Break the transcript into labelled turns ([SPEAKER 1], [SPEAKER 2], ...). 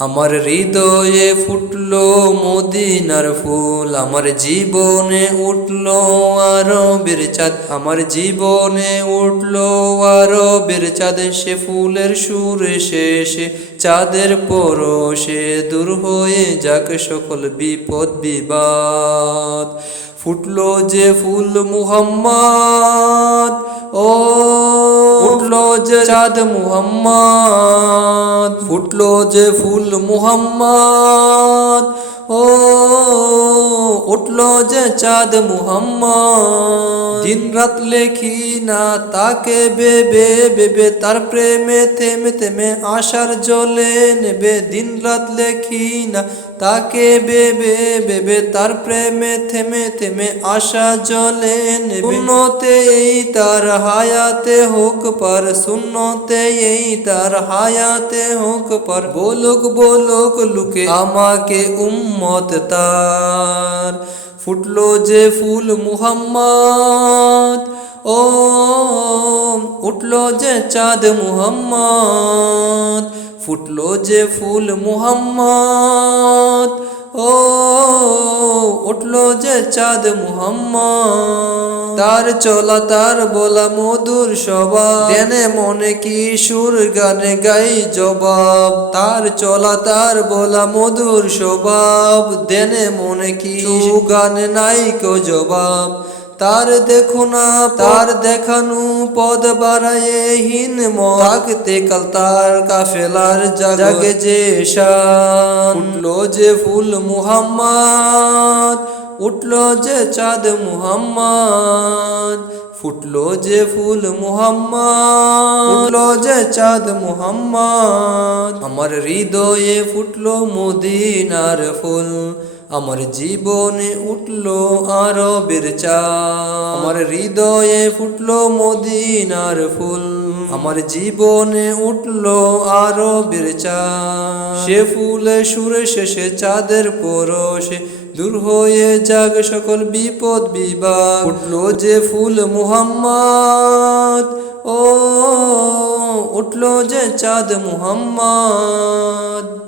[SPEAKER 1] আমার হৃদয়ে ফুটলো মদিনার ফুল, আমার জীবনে উঠল আরবের চাঁদ, আমার জীবনে উঠল আরবের চাঁদ, সে ফুলের সুরে শেষে চাঁদের পরশে দূর হয়ে যাক সকল বিপদ বিবাদ। ফুটলো যে ফুল মুহাম্মদ, ও, উঠল যে চাঁদ মুহাম্মদ ফুটলো যে ফুল মুহাম্মদ, ও উঠল যে চাঁদ মুহাম্মদ। দিন রাত লেখি না তাকে বেবে বেবে তার প্রেমে থেমে থেমে আশার জলে নেবে। দিন রাত লেখি না তাকে বেবে বেবে তার প্রেমে থেমে থেমে আশা জলে নেবে। এই তার হায়াতে হোক পার, শূন্যতে এই তার হায়াতে হোক পার। বলুক বলুক লুকে আমাকে উম্মত তার। ফুটলো যে ফুল মুহাম্মদ ও উঠল যে চাঁদ মুহাম্মদ, ফুটলো যে ফুল মুহাম্মদ, ও, উঠল যে চাঁদ মুহাম্মদ। তার চলা তার বলা মধুর স্বভাব। দেনে মনে কি সুর গানে গাই জবাব। তার চলা তার বলা মধুর স্বভাব। দেনে মনে কি গানে নাই কো জবাব। তার দেখো না তার দেখানু পদ বাড়ায়ে হীন মাগতে কাল তার কাফেলার জাগে যে শান। উঠল যে ফুল মুহাম্মদ। উঠল যে চাঁদ মুহাম্মদ। ফুটলো যে ফুল মুহাম্মদ যে চাঁদ মুহাম্মদ। আমার হৃদয়ে ফুটলো মদিনার ফুল, আমার জীবনে উঠল আরবের চাঁদ। আমার হৃদয়ে ফুটলো মদিনার ফুল, আমার জীবনে উঠল আরবের চাঁদ। সে ফুলে সুরে শেষে চাঁদের পরশে দূর হয়ে যাগ সকল বিপদ, বিবাদ। উঠল যে ফুল মুহাম্মদ, ও, উঠল যে চাঁদ মুহাম্মদ।